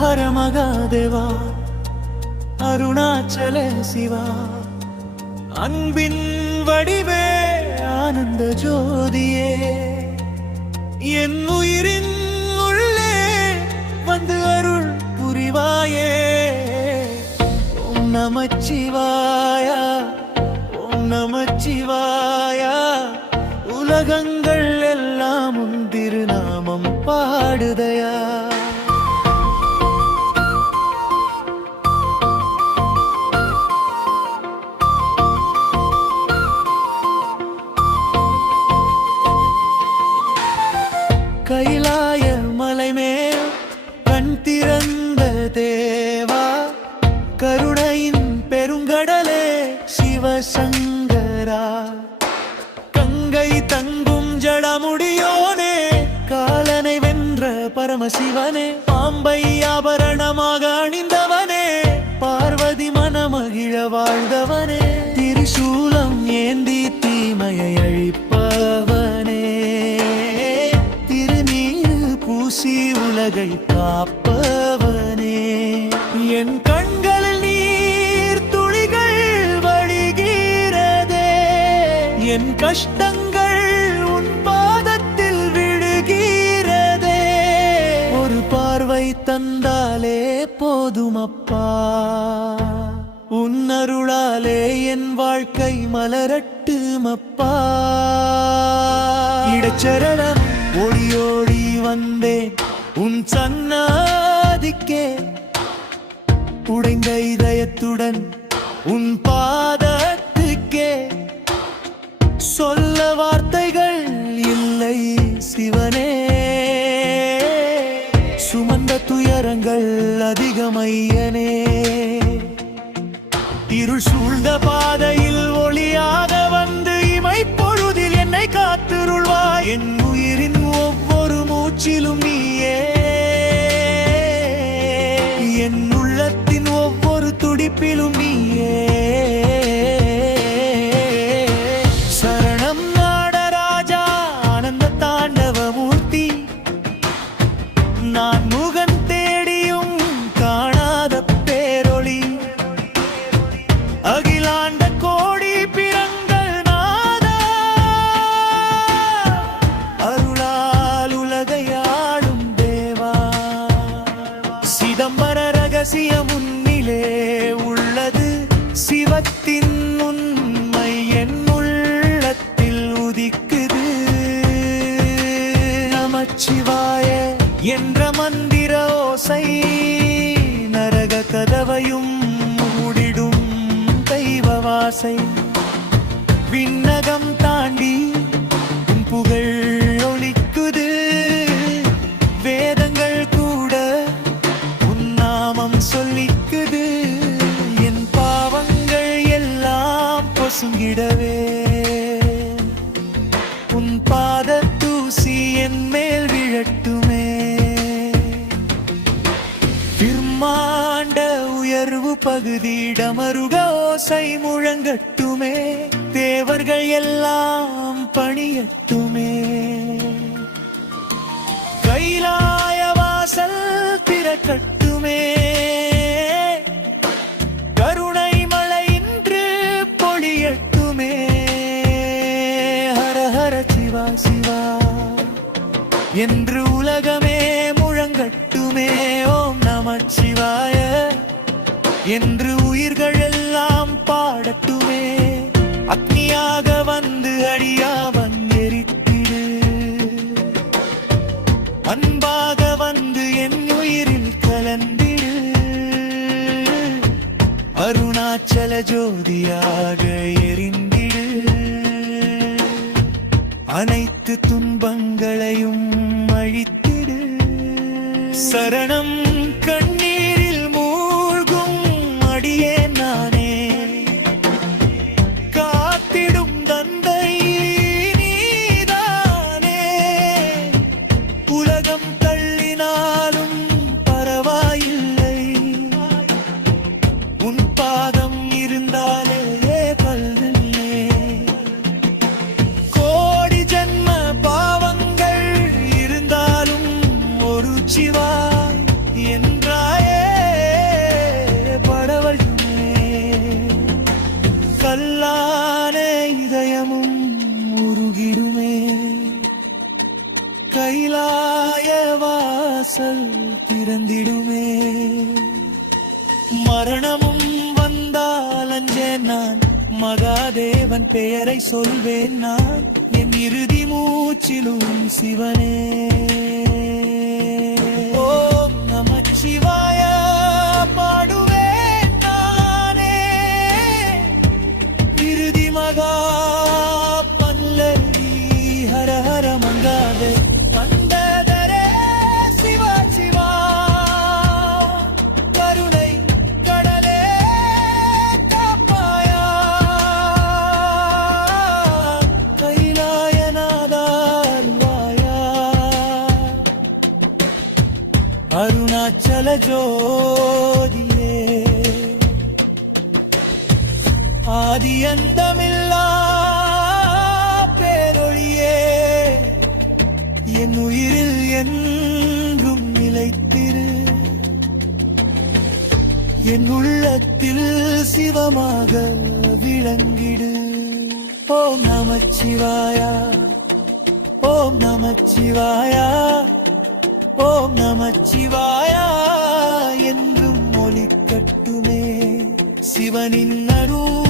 ஹர மகாதேவா அருணாச்சல சிவா அன்பின் வடிவே ஆனந்த ஜோதியே என் உயிரின் உள்ளே வந்து அருள் புரிவாயே. ஓம் நமச்சிவாயா ஓம் நமச்சிவாயா உலகங்கள் எல்லாம் உன் திருநாமம் பாடுதையா. கைலாய மலைமேல் கண் திறந்த தேவா கருணையின் பெருங்கடலே சிவசங்கரா கங்கை தங்கும் ஜடமுடியோனே காலனை வென்ற பரமசிவனே பாம்பை ஆபரணமாக அணிந்தவனே பார்வதி மனமகிழ வாழ்ந்தவனே திரிசூலம் ஏந்தி தீமையை அழிப்பவனே பூசி உலகை காப்பவனே என் கண்களில் நீர் துளிகள் வழிகிறதே என் கஷ்டங்கள் உன் பாதத்தில் விழுகிறதே ஒரு பார்வை தந்தாலே போதுமப்பா உன் அருளாலே என் வாழ்க்கை மலரட்டுமப்பா. இடச்சரணம் ஓடியோடி வந்தேன் உன் சன்னாதிக்கே உடைந்த இதயத்துடன் உன் பாதத்துக்கே சொல்ல வார்த்தைகள் இல்லை சிவனே சுமந்த துயரங்கள் அதிகமையனே இருள் சூழ்ந்த பாதையில் ஒளியாக வந்து இமை பொழுதில் என்னை காத்திருள்வாய். என் உயிரின் ஒவ்வொரு மூச்சிலும் நீயே என் உள்ளத்தின் ஒவ்வொரு துடிப்பிலும் நீயே. சரணம் நாடராஜா ஆனந்த தாண்டவமூர்த்தி நான் முகன் தேடியும் காணாத பேரொளி அகிலாண்ட கோடி பிறங்கள் நாதா அருளால் உலகையாளும் தேவா சிதம்பர ரகசியம் உன்னிலே உள்ளது சிவத்தின் உண்மை என் உள்ளத்தில் உதிக்குது. நமச்சிவாய என்ற மந்திர ஓசை நரக கதவையும் மூடிடும் தெய்வவாசை விண்ணகம் தாண்டி உன் புகழ் ஒலிக்குது வேதங்கள் கூட உன் நாமம் சொல்லிக்குது. என் பாவங்கள் எல்லாம் பொசுங்கிடவே உன் பாத தூசி என் மேல் விழட்டுமே. பிரம்மாண்ட உயர்வு பகுதியிடமருக ஓசை முழங்கட்டுமே தேவர்கள் எல்லாம் பணியட்டுமே. கைலாய வாசல் திறக்கட்டுமே கருணை மழை இன்று பொழியட்டுமே. ஹர ஹர சிவா சிவா என்று உலகமே முழங்கட்டுமே. ஓம் நமச்சிவாய என்று உயிர்கள் எல்லாம் பாடட்டுமே. அக்னியாக வந்து அடியாவன் எரித்திடு அன்பாக வந்து என் உயிரில் கலந்திடு அருணாச்சல ஜோதியாக எரிந்திடு அனைத்து துன்பங்களையும் அழித்திடு. சரணம் கண்ணீரில் மூழ்கும் அடியே நானே காத்திடும் தந்தை நீதானே உலகம் தள்ளினாலும் பரவாயில்லை உன் பாதம் இருந்தாலே பல்லே கோடி ஜன்ம பாவங்கள் இருந்தாலும் ஒரு சிவா என்றால் திறந்திடுமே. மரணமும் வந்தால் அஞ்சேன் நான், மகாதேவன் பெயரை சொல்வேன் நான், என் இறுதி மூச்சிலும் சிவனே. ஓம் நமச்சிவாய பாடுவேன் நானே, இறுதி மகா பல்லவி ஹர ஹர மங்காதே வந்ததரே சிவா சிவா. கருணை கடலே காப்பாயா, கைலாயநாதார்வாயா. அருணாச்சல ஜோதியே, ஆதி அந்தமில்லா பேரொழியே, என் உயிரில் என்றும் நிலைத்திரு, என் உள்ளத்தில் சிவமாக விளங்கிடு. ஓம் நமச்சிவாயா, ஓம் நமச்சிவாயா, ஓம் நமச்சிவாயா என்றும் ஒலிக்கட்டுமே. சிவனின் அருள்